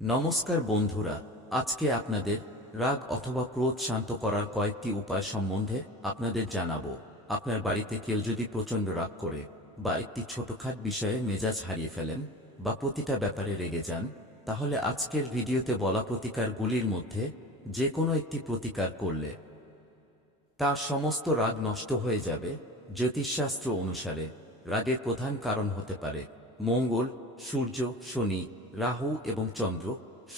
নমস্কার বন্ধুরা, আজকে আপনাদের রাগ অথবা ক্রোধ শান্ত করার কয়েকটি উপায় সম্বন্ধে আপনাদের জানাবো। আপনার বাড়িতে কেউ যদি প্রচণ্ড রাগ করে বা একটি ছোটখাট বিষয়ে মেজাজ হারিয়ে ফেলেন বা প্রতিটা ব্যাপারে রেগে যান, তাহলে আজকের ভিডিওতে বলা প্রতিকারগুলির মধ্যে যে কোনো একটি প্রতিকার করলে তার সমস্ত রাগ নষ্ট হয়ে যাবে। জ্যোতিষশাস্ত্র অনুসারে রাগের প্রধান কারণ হতে পারে মঙ্গল, সূর্য, শনি, রাহু এবং চন্দ্র।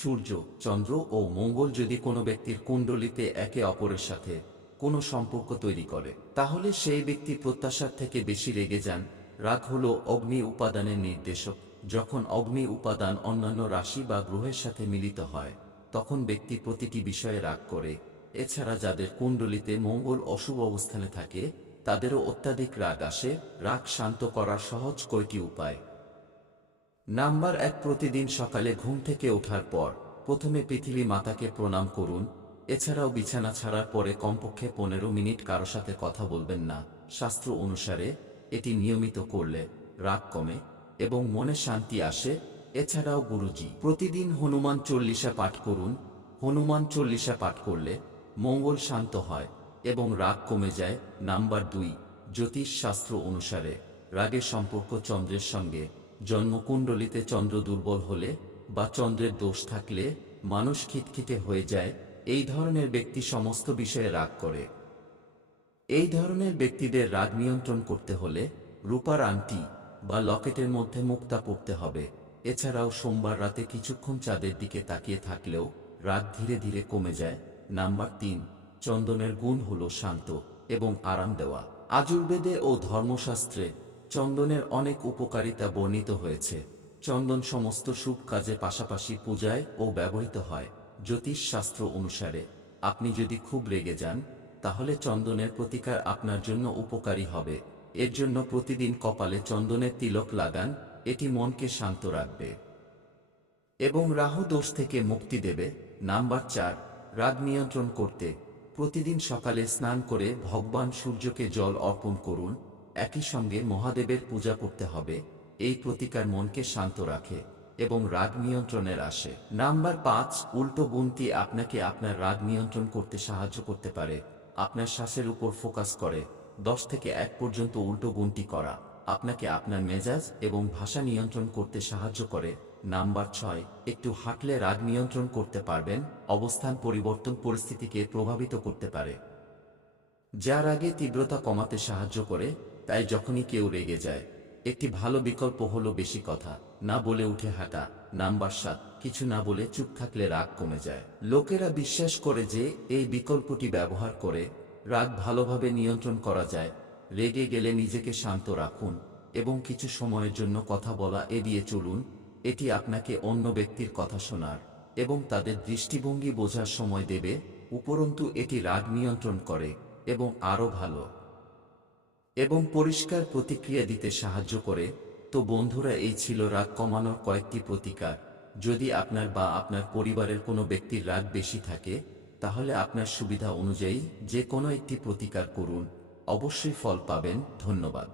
সূর্য, চন্দ্র ও মঙ্গল যদি কোনো ব্যক্তির কুণ্ডলিতে একে অপরের সাথে কোনো সম্পর্ক তৈরি করে, তাহলে সেই ব্যক্তি প্রত্যাশার থেকে বেশি রেগে যান। রাগ হল অগ্নি উপাদানের নির্দেশক। যখন অগ্নি উপাদান অন্যান্য রাশি বা গ্রহের সাথে মিলিত হয়, তখন ব্যক্তি প্রতিটি বিষয়ে রাগ করে। এছাড়া যাদের কুণ্ডলিতে মঙ্গল অশুভ অবস্থানে থাকে, তাদেরও অত্যাধিক রাগ আসে। রাগ শান্ত করার সহজ কয়টি উপায়। নাম্বার 1, প্রতিদিন সকালে ঘুম থেকে ওঠার পর প্রথমে পৃথিবী মাতাকে প্রণাম করুন। এছাড়াও বিছানা ছাড়ার পরে কমপক্ষে 15 মিনিট কারো সাথে কথা বলবেন না। শাস্ত্র অনুসারে এটি নিয়মিত করলে রাগ কমে এবং মনে শান্তি আসে। এছাড়াও গুরুজি, প্রতিদিন হনুমান চল্লিশা পাঠ করুন। হনুমান চল্লিশা পাঠ করলে মঙ্গল শান্ত হয় এবং রাগ কমে যায়। নাম্বার 2, জ্যোতিষ শাস্ত্র অনুসারে রাগের সম্পর্ক চন্দ্রের সঙ্গে। জন্মকুণ্ডলিতে চন্দ্র দুর্বল হলে বা চন্দ্রের দোষ থাকলে মানুষ খিটখিটে হয়ে যায়। এই ধরনের ব্যক্তি সমস্ত বিষয়ে রাগ করে। এই ধরনের ব্যক্তিদের রাগ নিয়ন্ত্রণ করতে হলে রূপার আংটি বা লকেটের মধ্যে মুক্তা পড়তে হবে। এছাড়াও সোমবার রাতে কিছুক্ষণ চাঁদের দিকে তাকিয়ে থাকলেও রাগ ধীরে ধীরে কমে যায়। নাম্বার 3, চন্দনের গুণ হল শান্ত এবং আরাম দেওয়া। আযুর্বেদে ও ধর্মশাস্ত্রে চন্দনের অনেক উপকারিতা বর্ণিত হয়েছে। চন্দন সমস্ত শুভ কাজে পাশাপাশি পূজায় ও ব্যবহৃত হয়। জ্যোতিষ শাস্ত্র অনুসারে আপনি যদি খুব রেগে যান, তাহলে চন্দনের প্রতিকার আপনার জন্য উপকারী হবে। এর জন্য প্রতিদিন কপালে চন্দনের তিলক লাগান। এটি মনকে শান্ত রাখবে এবং রাহু দোষ থেকে মুক্তি দেবে। নাম্বার 4, রাগ নিয়ন্ত্রণ করতে প্রতিদিন সকালে স্নান করে ভগবান সূর্যকে জল অর্পণ করুন। একই সঙ্গে মহাদেবের পূজা করতে হবে। এই প্রতিকার মনকে শান্ত রাখে এবং রাগ নিয়ন্ত্রণের আসে। নাম্বার 5, উল্টো গুণটি আপনাকে আপনার রাগ নিয়ন্ত্রণ করতে সাহায্য করতে পারে। আপনার শ্বাসের উপর ফোকাস করে 10 থেকে 1 পর্যন্ত উল্টো গুণটি করা আপনাকে আপনার মেজাজ এবং ভাষা নিয়ন্ত্রণ করতে সাহায্য করে। নাম্বার 6, একটু হাঁটলে রাগ নিয়ন্ত্রণ করতে পারবেন। অবস্থান পরিবর্তন পরিস্থিতিকে প্রভাবিত করতে পারে, যা রাগে তীব্রতা কমাতে সাহায্য করে। তাই যখনই কেউ রেগে যায়, একটি ভালো বিকল্প হলো বেশি কথা না বলে উঠে হাঁটা। নাম্বার 7, কিছু না বলে চুপ থাকলে রাগ কমে যায়। লোকেরা বিশ্বাস করে যে এই বিকল্পটি ব্যবহার করে রাগ ভালোভাবে নিয়ন্ত্রণ করা যায়। রেগে গেলে নিজেকে শান্ত রাখুন এবং কিছু সময়ের জন্য কথা বলা এড়িয়ে চলুন। এটি আপনাকে অন্য ব্যক্তির কথা শোনার এবং তাদের দৃষ্টিভঙ্গি বোঝার সময় দেবে। উপরন্তু এটি রাগ নিয়ন্ত্রণ করে এবং আরও ভালো এবং পরিষ্কার প্রতিক্রিয়া দিতে সাহায্য করে। তো বন্ধুরা, এই ছিল রাগ কমানোর কয়েকটি প্রতিকার। যদি আপনার বা আপনার পরিবারের কোনো ব্যক্তির রাগ বেশি থাকে, তাহলে আপনার সুবিধা অনুযায়ী যে কোনো একটি প্রতিকার করুন। অবশ্যই ফল পাবেন। ধন্যবাদ।